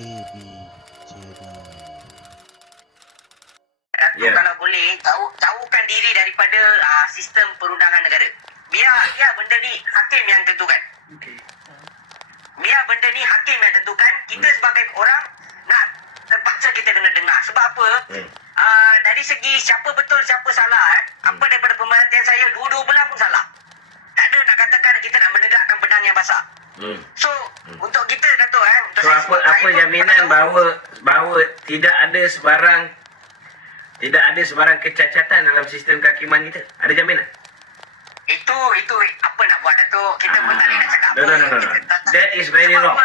KB Cherry. Datuk kalau boleh jauhkan diri daripada sistem perundangan negara. Biar benda ni hakim yang tentukan. Biar benda ni hakim yang tentukan. Kita sebagai orang nak terpaksa kita kena dengar. Sebab apa? Dari segi siapa betul siapa salah, apa daripada pemerhatian saya, dua-dua belah pun salah. Tak ada nak katakan kita nak menegakkan pedang yang basah. So untuk kita Datuk untuk so apa jaminan bahawa tidak ada sebarang kecacatan dalam sistem kehakiman kita? Ada jaminan? Itu apa nak buat Datuk? Kita pun tak boleh nak cakap. No. That is very wrong.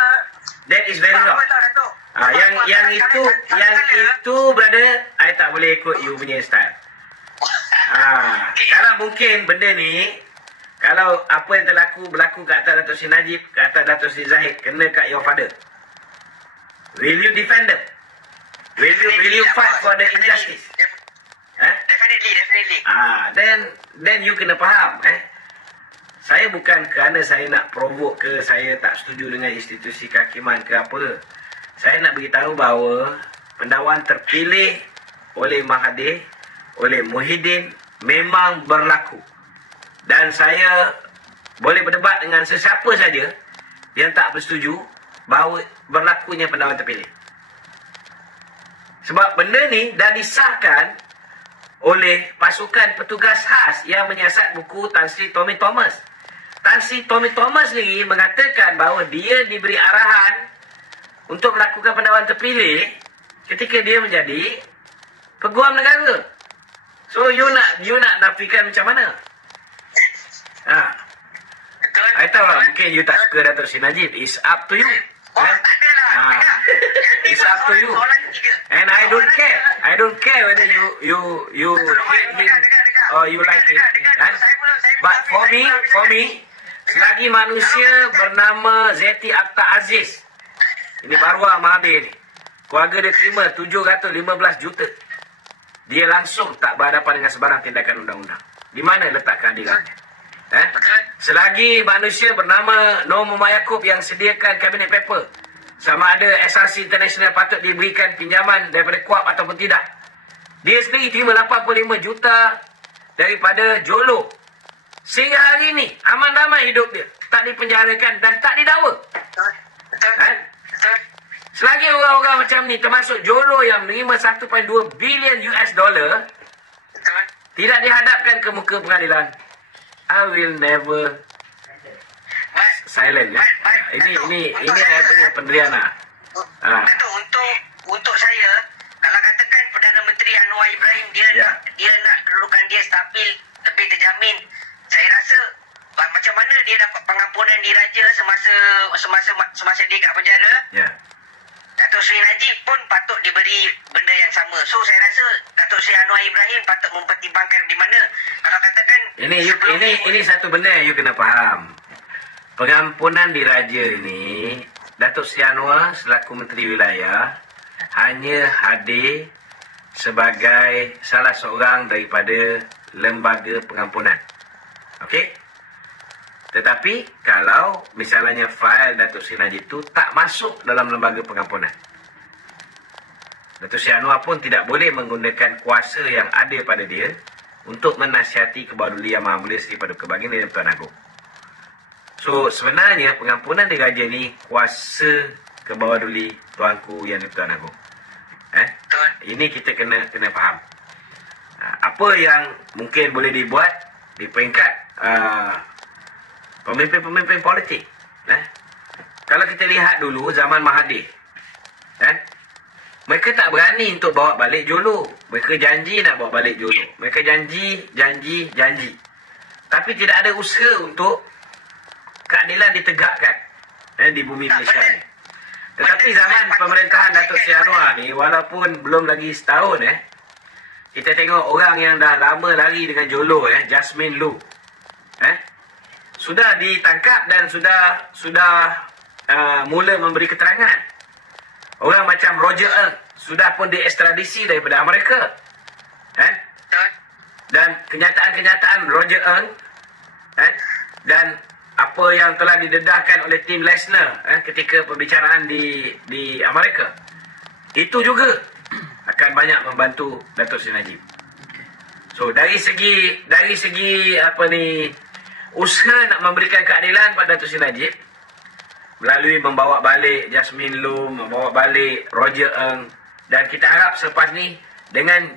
That is very wrong. Yang itu brother, I tak boleh ikut you punya style. Sekarang mungkin benda ni, kalau apa yang berlaku kat atas Dato' Sri Najib, kat atas Dato' Sri Zahid, kena kat your father, will you defend them? Will you fight for the injustice? Definitely. Then you kena faham. Saya bukan kerana saya nak provoke ke, saya tak setuju dengan institusi kehakiman ke apa. Saya nak beritahu bahawa pendakwaan terpilih oleh Mahathir, oleh Muhyiddin memang berlaku. Dan saya boleh berdebat dengan sesiapa saja yang tak bersetuju bahawa berlakunya pendakwaan terpilih. Sebab benda ni dah disahkan oleh pasukan petugas khas yang menyiasat buku Tan Sri Tommy Thomas. Tan Sri Tommy Thomas ni mengatakan bahawa dia diberi arahan untuk melakukan pendakwaan terpilih ketika dia menjadi peguam negara. So you nak nafikan macam mana? I tahu lah mungkin you tak suka Dato' Sri Najib. It's up to you. Tak ada lah. It's up to you. And I don't care whether you hate him or you like him. But for me, selagi manusia bernama Zeti Akhtar Aziz, ini Marwah Mahathir ni, keluarga dia terima 715 juta, dia langsung tak berhadapan dengan sebarang tindakan undang-undang. Di mana letak keadilannya? Selagi manusia bernama Noor Muhammad Yaakob yang sediakan cabinet paper, sama ada SRC International patut diberikan pinjaman daripada KUAP ataupun tidak, dia sendiri terima 85 juta daripada Jolo. Sehingga hari ini aman damai hidup dia, tak dipenjarakan dan tak didakwa. Selagi orang-orang macam ni, termasuk Jolo yang menerima 1.2 bilion US dollar, tidak dihadapkan ke muka pengadilan, I will never silent. Ini saya punya pendirian lah. Datuk, untuk saya, kalau katakan Perdana Menteri Anwar Ibrahim dia nak kedudukan dia stabil, lebih terjamin, saya rasa macam mana dia dapat pengampunan diraja semasa dia kat penjara, Dato' Sri Najib pun patut diberi benda yang sama. So saya rasa Dato' Sri Anwar Ibrahim patut mempertimbangkan di mana, kalau katakan ini satu benda yang you kena faham. Pengampunan diraja ini, Dato' Sri Anwar selaku Menteri Wilayah hanya hadir sebagai salah seorang daripada lembaga pengampunan. Okey? Tetapi kalau misalnya fail Dato' Sri Najib itu tak masuk dalam lembaga pengampunan, Dato' Sri Anwar pun tidak boleh menggunakan kuasa yang ada pada dia untuk menasihati Kebawah Duli Yang Maha Mulia Seri Paduka Baginda dan Tuan Agong. So sebenarnya pengampunan diraja ni kuasa Kebawah Duli Tuanku Yang Tuan Agong. Ini kita kena faham. Apa yang mungkin boleh dibuat di peringkat pemimpin-pemimpin politik. Kalau kita lihat dulu zaman Mahathir, mereka tak berani untuk bawa balik Jolo. Mereka janji nak bawa balik Jolo. Mereka janji. Tapi tidak ada usaha untuk keadilan ditegakkan di bumi Malaysia ni. Tetapi zaman pemerintahan Dato' Sri Anwar ni, walaupun belum lagi setahun, kita tengok orang yang dah lama lari dengan Jolo, Jasmine Lu, sudah ditangkap dan sudah mula memberi keterangan. Orang macam Roger Ng sudah pun diekstradisi daripada Amerika. Dan kenyataan-kenyataan Roger Ng dan apa apa yang telah didedahkan oleh tim Lesnar ketika perbicaraan di Amerika, itu juga akan banyak membantu Datuk Seri Najib. So dari segi apa ni, usaha nak memberikan keadilan pada Datuk Seri Najib melalui membawa balik Jasmine Loom, membawa balik Roger Ng, dan kita harap selepas ni dengan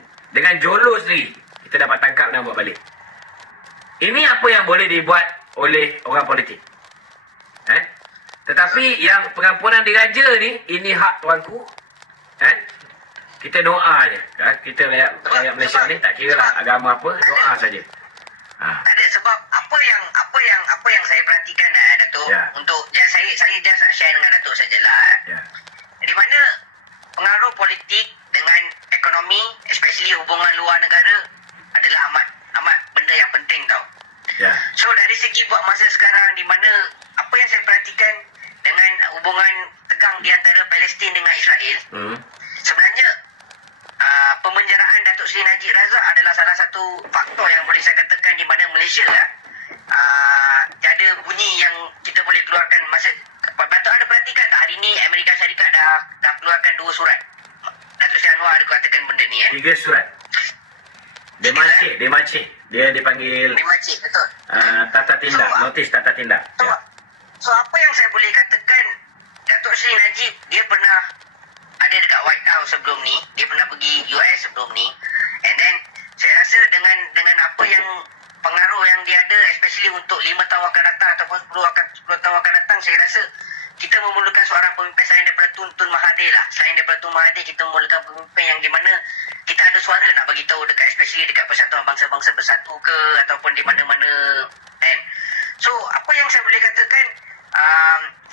Jolo sendiri kita dapat tangkap dan bawa balik. Ini apa yang boleh dibuat oleh orang politik. Tetapi yang pengampunan diraja ni, ini hak tuanku. Kita doa je. Kita rakyat Malaysia ni tak kira lah agama apa, doa saja. Tak ada, sebab apa yang saya perhatikan Datuk, untuk saya just nak share dengan Datuk sajalah. Di mana pengaruh politik dengan ekonomi, especially hubungan luar negara, adalah amat benda yang penting tau. So dari segi buat masa sekarang, di mana apa yang saya perhatikan dengan hubungan tegang di antara Palestin dengan Israel, sebenarnya pemenjaraan Datuk Seri Najib Razak adalah salah satu faktor yang boleh saya katakan di mana Malaysia tiada bunyi yang kita boleh keluarkan. Masa Datuk ada perhatikan tak, hari ni Amerika Syarikat dah keluarkan 2 surat. Datuk Seri Anwar ada katakan benda ni 3 surat. Dia dipanggil betul. Tata tindak, notis tata tindak. So apa yang saya boleh katakan, Datuk Seri Najib dia pernah ada dekat White House sebelum ni, dia pernah pergi US sebelum ni, and then saya rasa dengan apa yang pengaruh yang dia ada, especially untuk 5 tahun akan datang ataupun 10 tahun akan datang, saya rasa kita memerlukan seorang pemimpin selain daripada Tun Mahathir lah. Selain daripada Tun Mahathir, kita memerlukan pemimpin yang di mana kita ada suara nak bagi tahu dekat, especially dekat Persatuan Bangsa-Bangsa Bersatu ke, ataupun di mana-mana. So apa yang saya boleh katakan,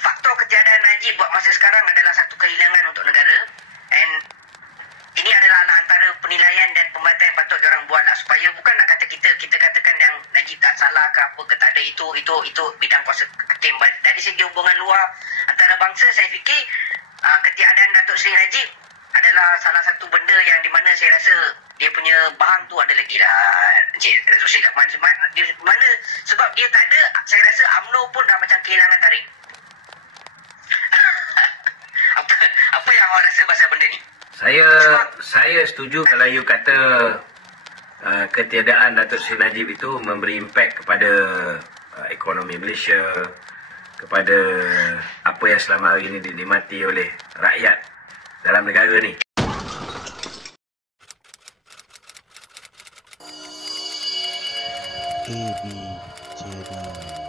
faktor ketiadaan Najib buat masa sekarang adalah satu kehilangan untuk negara, and ini adalah antara penilaian dan pembantaian yang patut diorang buat lah, supaya bukan nak kata kita katakan yang Najib tak salah ke apa ke, tak ada, itu bidang kuasa hakim. Dari segi hubungan luar antara bangsa, saya fikir ketiadaan Datuk Seri Najib adalah salah satu benda yang di mana saya rasa dia punya bahan tu ada lagi lah Datuk Seri Lakman, di mana sebab dia tak ada, saya rasa UMNO pun dah macam kehilangan tarik. apa yang awak rasa pasal benda ni? Saya setuju kalau you kata ketiadaan Datuk Seri Najib itu memberi impak kepada ekonomi Malaysia, kepada apa yang selama hari ini dinikmati oleh rakyat dalam negara ni. AB Channel.